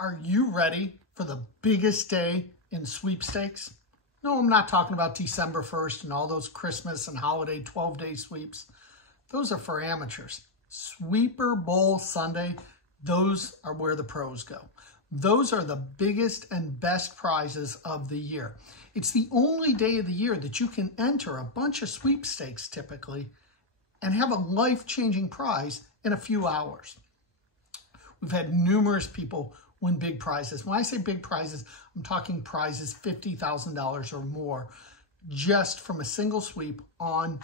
Are you ready for the biggest day in sweepstakes? No, I'm not talking about December 1st and all those Christmas and holiday 12-day sweeps. Those are for amateurs. Sweeper Bowl Sunday, those are where the pros go. Those are the biggest and best prizes of the year. It's the only day of the year that you can enter a bunch of sweepstakes typically and have a life-changing prize in a few hours. We've had numerous people win big prizes. When I say big prizes, I'm talking prizes $50,000 or more just from a single sweep on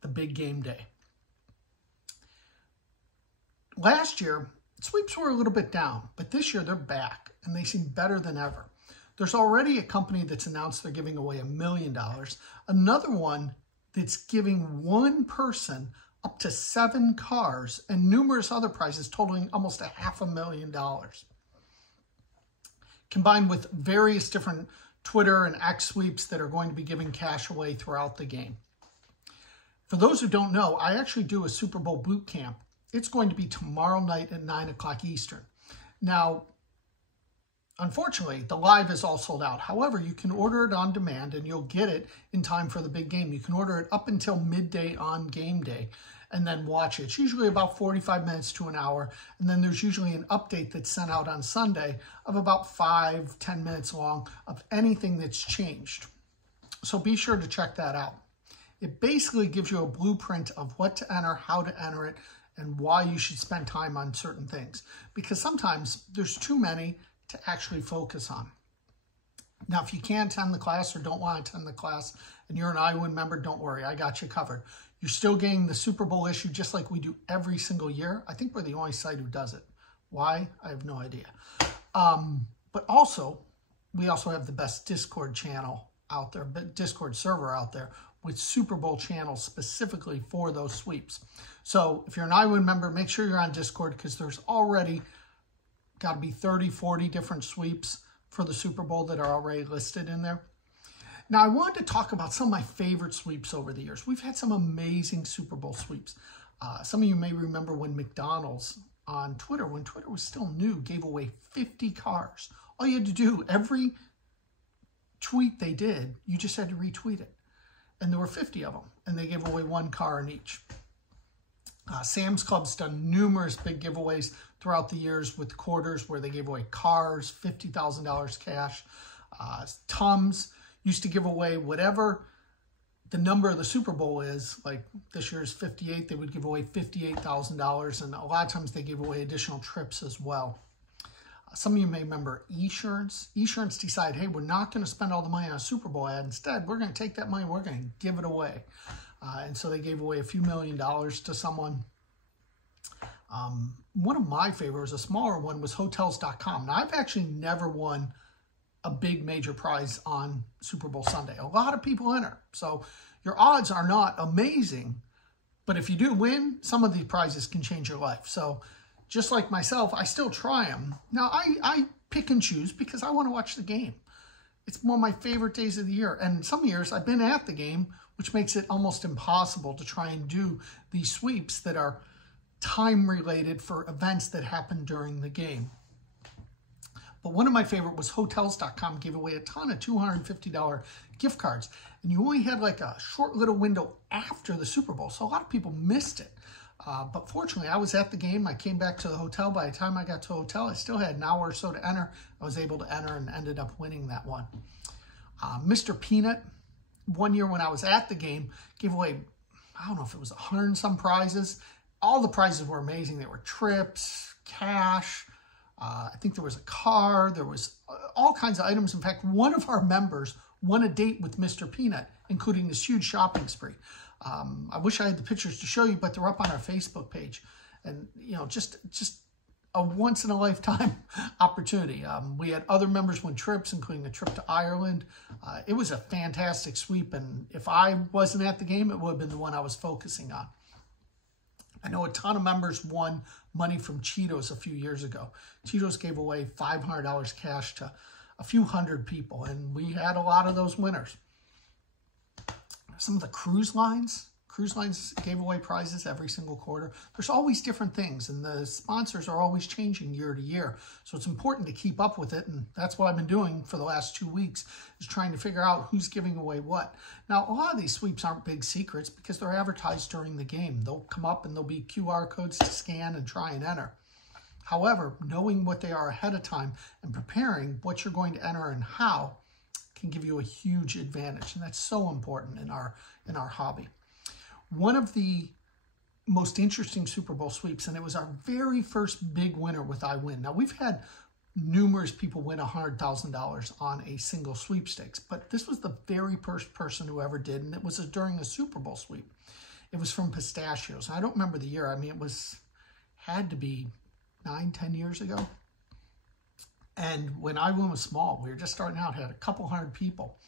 the big game day. Last year, sweeps were a little bit down, but this year they're back and they seem better than ever. There's already a company that's announced they're giving away $1 million. Another one that's giving one person up to 7 cars and numerous other prizes totaling almost $500,000. Combined with various different Twitter and X sweeps that are going to be giving cash away throughout the game. For those who don't know, I actually do a Super Bowl boot camp. It's going to be tomorrow night at 9 o'clock Eastern. Now, unfortunately, the live is all sold out. However, you can order it on demand and you'll get it in time for the big game. You can order it up until midday on game day and then watch it. It's usually about 45 minutes to an hour. And then there's usually an update that's sent out on Sunday of about 5-10 minutes long of anything that's changed. So be sure to check that out. It basically gives you a blueprint of what to enter, how to enter it, and why you should spend time on certain things. Because sometimes there's too many to actually focus on. Now, if you can't attend the class or don't want to attend the class and you're an iWin member, don't worry, I got you covered. You're still getting the Super Bowl issue just like we do every single year. I think we're the only site who does it. Why? I have no idea. But also, we also have the best Discord channel out there, Discord server out there with Super Bowl channels specifically for those sweeps. So if you're an iWin member, make sure you're on Discord because there's already got to be 30, 40 different sweeps for the Super Bowl that are already listed in there. Now, I wanted to talk about some of my favorite sweeps over the years. We've had some amazing Super Bowl sweeps. Some of you may remember when McDonald's on Twitter, when Twitter was still new, gave away 50 cars. All you had to do, every tweet they did, you just had to retweet it. And there were 50 of them, and they gave away 1 car in each. Sam's Club's done numerous big giveaways throughout the years with quarters where they gave away cars, $50,000 cash. Tums used to give away whatever the number of the Super Bowl is. Like this year's 58, they would give away $58,000, and a lot of times they give away additional trips as well. Some of you may remember Esurance. Esurance decided, hey, we're not going to spend all the money on a Super Bowl ad. Instead, we're going to take that money, we're going to give it away. And so they gave away a few $1 million to someone. One of my favorites, a smaller one, was Hotels.com. Now, I've actually never won a big major prize on Super Bowl Sunday. A lot of people enter. So your odds are not amazing. But if you do win, some of these prizes can change your life. So just like myself, I still try them. Now, I pick and choose because I want to watch the game. It's one of my favorite days of the year. And some years I've been at the game, which makes it almost impossible to try and do these sweeps that are time-related for events that happen during the game. But one of my favorite was Hotels.com gave away a ton of $250 gift cards. And you only had like a short little window after the Super Bowl. So a lot of people missed it. But fortunately, I was at the game. I came back to the hotel. By the time I got to the hotel, I still had an hour or so to enter. I was able to enter and ended up winning that one. Mr. Peanut, one year when I was at the game, gave away, I don't know if it was 100 and some prizes. All the prizes were amazing. There were trips, cash. I think there was a car. There was all kinds of items. In fact, one of our members won a date with Mr. Peanut, including this huge shopping spree. I wish I had the pictures to show you, but they're up on our Facebook page. And, you know, just a once-in-a-lifetime opportunity. We had other members win trips, including a trip to Ireland. It was a fantastic sweep, and if I wasn't at the game, it would have been the one I was focusing on. I know a ton of members won money from Cheetos a few years ago. Cheetos gave away $500 cash to a few hundred people, and we had a lot of those winners. Some of the cruise lines Cruise lines gave away prizes every single quarter. There's always different things, and the sponsors are always changing year to year. So it's important to keep up with it, and that's what I've been doing for the last 2 weeks, is trying to figure out who's giving away what. Now, a lot of these sweeps aren't big secrets because they're advertised during the game. They'll come up and there'll be QR codes to scan and try and enter. However, knowing what they are ahead of time and preparing what you're going to enter and how can give you a huge advantage, and that's so important in our hobby. One of the most interesting Super Bowl sweeps, and it was our very first big winner with iWin. Now, we've had numerous people win $100,000 on a single sweepstakes, but this was the very first person who ever did, and it was during a Super Bowl sweep. It was from Pistachios. I don't remember the year. I mean, had to be 9-10 years ago. And when iWin was small, we were just starting out, had a couple hundred people.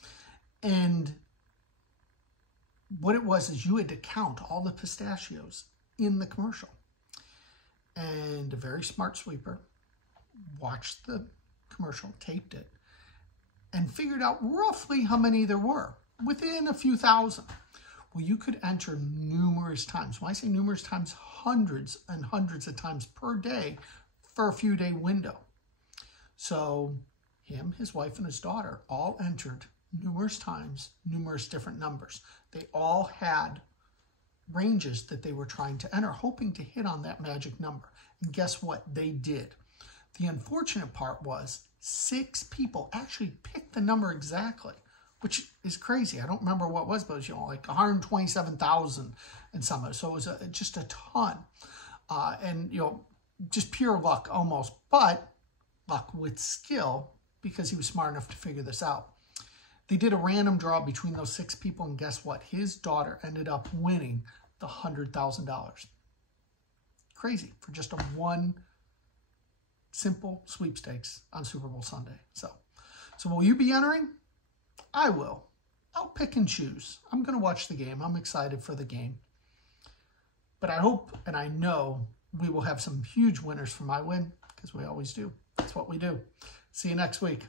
And what it was is you had to count all the pistachios in the commercial. And a very smart sweeper watched the commercial, taped it, and figured out roughly how many there were, within a few thousand. Well, you could enter numerous times. When I say numerous times, hundreds and hundreds of times per day for a few-day window. So him, his wife, and his daughter all entered numerous times, numerous different numbers. They all had ranges that they were trying to enter, hoping to hit on that magic number. And guess what? They did. The unfortunate part was 6 people actually picked the number exactly, which is crazy. I don't remember what it was, but it was, like 127,000 and some. So it was just a ton. And, just pure luck almost, but luck with skill, because he was smart enough to figure this out. They did a random draw between those 6 people, and guess what? His daughter ended up winning the $100,000. Crazy for just one simple sweepstakes on Super Bowl Sunday. So will you be entering? I will. I'll pick and choose. I'm going to watch the game. I'm excited for the game. But I hope and I know we will have some huge winners from iWin, because we always do. That's what we do. See you next week.